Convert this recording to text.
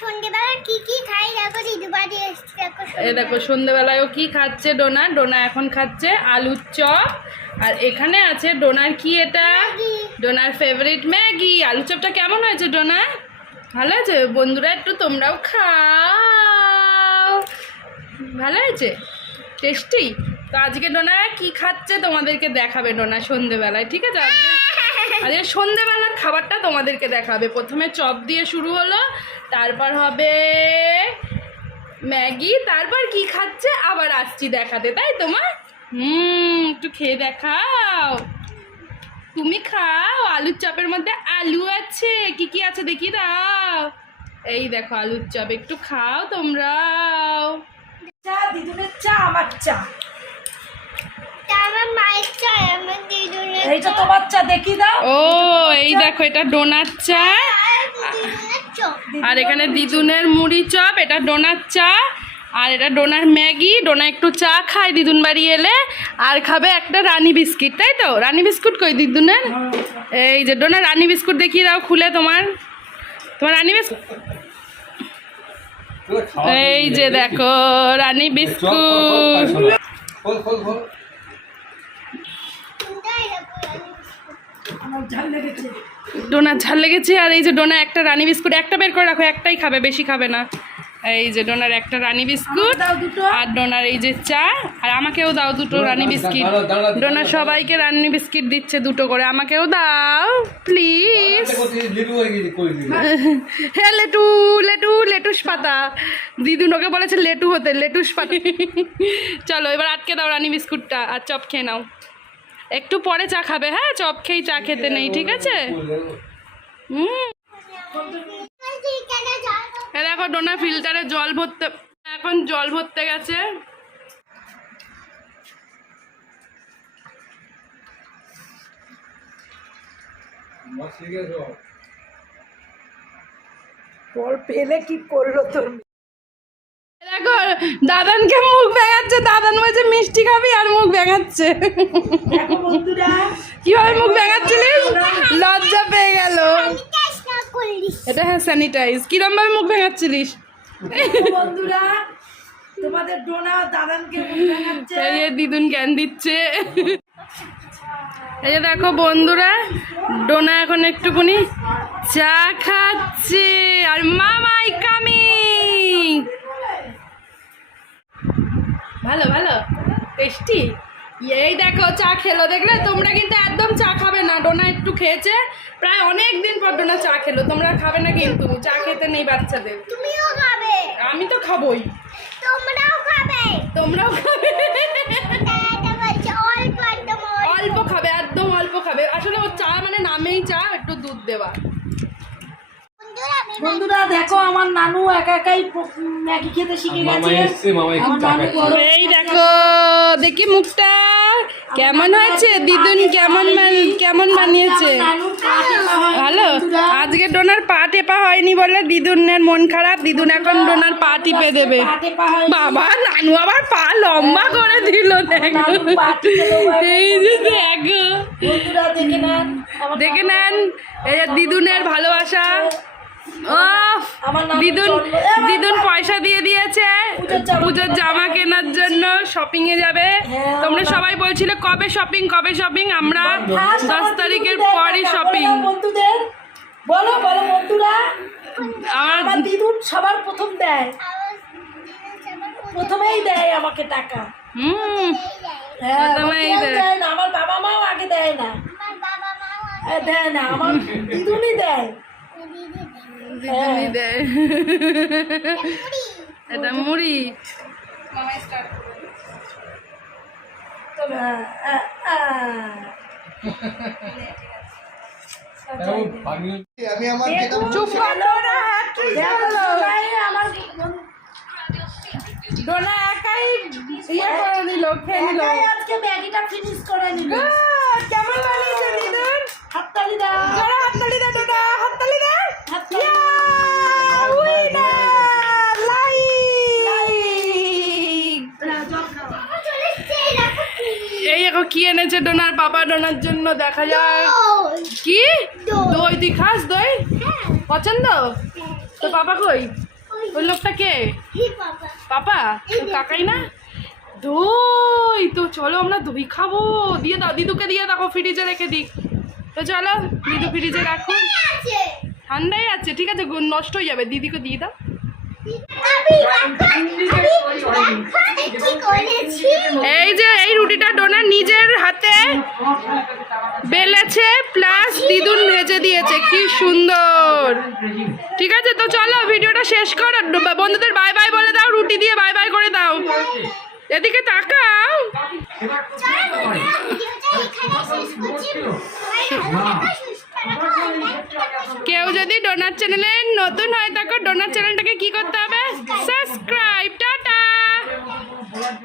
সন্ধ্যেবেলা কি কি খাই দেখো দিদু বাড়ি এসেছি দেখো। এই দেখো সন্ধ্যেবেলায়ও কি খাচ্ছে ডোনা। ডোনা এখন খাচ্ছে আলুর চপ। আর এখানে আছে ডোনার কি এটা ডোনার ফেভারিট ম্যাগি। আলু চপটা কেমন হয়েছে ডোনা? ভালো আছে বন্ধুরা, একটু তোমরাও খাও। ভালো হয়েছে, টেস্টি। তো আজকে ডোনা কি খাচ্ছে তোমাদেরকে দেখাবে ডোনা সন্ধ্যেবেলায়, ঠিক আছে? আজকে সন্ধ্যেবেলার খাবারটা তোমাদেরকে দেখাবে। প্রথমে চপ দিয়ে শুরু হলো, তারপর হবে ম্যাগি, তারপর কি খাচ্ছে আবার আসছি দেখাতে, তাই তোমার? একটু খেয়ে দেখাও, তুমি খাও। আলুর চপের মধ্যে আলু আছে, কি কি আছে দেখি দাও। এই দেখো আলুর চপ, একটু খাও তোমরাও। চা দিদুনের চা, আমার চা, আমার মায়ের চা, আমার দিদুনের এইটা তোমার চা দেখি দাও। ও এই দেখো এটা ডোনার চা, আর এখানে দিদুনের মুড়ি চপ, এটা ডোনার চা, আর এটা ডোনার ম্যাগি। ডোনা একটু চা খায় দিদুন বাড়ি এলে, আর খাবে একটা রানী বিস্কিট, তাই তো? রানী বিস্কুট কই দিদুনের? এই যে ডোনা রানী বিস্কুট দেখিয়ে দাও খুলে, তোমার রানী বিস্কুট। এই যে দেখো রানী বিস্কুট। ডোনার ঝাল লেগেছে। আর এই যে ডোনা একটা রানী বিস্কুট একটা বের করে রাখো, একটাই খাবে, বেশি খাবে না। এই যে ডোনার একটা রানী বিস্কুট, আর ডোনার এই যে চা, আর আমাকেও দাও দুটো রানী বিস্কিট। ডোনার সবাইকে রানী বিস্কিট দিচ্ছে দুটো করে, আমাকেও দাও প্লিজ। হ্যাঁ লেটু লেটু লেটুস পাতা, দিদুন ওকে বলেছে লেটু হতে, লেটুস পাতা। চলো এবার আটকে দাও রানী বিস্কুটটা, আর চপ খেয়ে নাও। একটু পরে চা খাবে, হ্যাঁ? চপ খেয়েই চা খেতে নেই, ঠিক আছে? দেখো ডোনা ফিল্টারে জল ভরতে, এখন জল ভরতে গেছে। তোর পেলে কি করলো তোর? দেখো দাদানকে মুখ ভেঙাচ্ছে, দাদান বলছে মিষ্টি খাবি আর মুখ ভেঙাচ্ছে। দেখো বন্ধুরা কিভাবে মুখ ভেঙাচ্ছিলিস? লজ্জা পেয়ে গেল। এটা হ্যাঁ স্যানিটাইজ। কিরম ভাবে মুখ ভেঙাচ্ছিলিস? বন্ধুরা তোমাদের ডোনা দাদানকে দেখাচ্ছে, এই যে দিদুন জ্ঞান দিচ্ছে। এই যে দেখো বন্ধুরা ডোনা এখন একটুখানি চা খাচ্ছে, আর মামাই কামিং। ভালো ভালো টেস্টি। এই দেখো চা খেলো, দেখলে? তোমরা কিন্তু একদম চা খাবে না। ডোনা একটু খেয়েছে, প্রায় অনেক দিন পর ডোনা চা খেলো। তোমরা খাবে না কিন্তু, চা খেতে নেই বাচ্চাদের। তুমিও খাবে, আমি তো খাবোই, তোমরাও খাবে, তোমরাও খাবে। অল্প একদম অল্প খাবে, একদম অল্প খাবে। আসলে ওর চা মানে নামেই চা, একটু দুধ দেওয়া। বন্ধুরা দেখো আমার নানু একা একাই ম্যাগি খেতে শিখে গেছে। এই দেখো দেখি মুখটা কেমন হয়েছে, দিদুন কেমন বানিয়েছে। ভালো। আজকে ডোনার পা টেপা হয়নি বলে দিদুনের মন খারাপ। দিদুন এখন ডোনার পা টিপে দেবে। বাবা নানু আবার পা লম্বা করে দিল, দেখো। এই যে দেখো, দেখে নেন এই যে দিদুনের ভালোবাসা। দিদুন পয়সা দিয়ে দিয়েছে পুজোর জামা কেনার জন্য, শপিং এ যাবে। তোমরা সবাই বলছিল কবে শপিং, আমরা 10 তারিখের পরই শপিং। বন্ধুদের বলো বন্ধুরা, আমার দিদুন সবার প্রথম দেয়, প্রথমেই দেয় আমাকে টাকা। দেয় না, আমার বাবা মাও আগে দেয় না, দেয় না, আমার দিদুনই দেয়। এটা মুড়ি। ডোনা একাই ইয়ে করে নিল, খেয়ে নিল। আজকে ম্যাগিটা ফিনিশ করে নিল। কেমন বানিয়েছে দিদুন? হাততালি দাও, হাততালি দাও ডোনা, হাততালি দাও। এই এখন কি এনেছে ডোনার বাবা ডোনার জন্য, দেখা যায়। কি দই? তুই খাস দই? পছন্দ? তো বাবা কই? ওই লোকটা কে? হি বাবা পাপা? তো কাকাই না? দই তো চলো আমরা দই খাবো। দিয়ে দাও, দিদুকে দিয়ে দেখো ফ্রিজে রেখে দিই। তো চলো দিদু ফ্রিজে রাখো, আছে ঠান্ডাই আছে, ঠিক আছে নষ্ট হয়ে যাবে, দিদিকে দিয়ে দাও। আমি কি করেছি এই যে এই রুটিটা ডোনা নিজের হাতে বেলেছে প্লাস দিদুন ভেজে দিয়েছে, কি সুন্দর। ঠিক আছে তো চলো ভিডিওটা শেষ করো, বন্ধুদের বাই বাই বলে দাও, রুটি দিয়ে বাই বাই করে দাও। এদিকে তাকাও। চলো ভিডিওটা এখানে শেষ করছি সবাই সুস্থ থাকো। কেউ যদি ডোনার চ্যানেলে নতুন হয়ে থাকো, ডোনার চ্যানেলটাকে কি করতে হবে? সাবস্ক্রাইব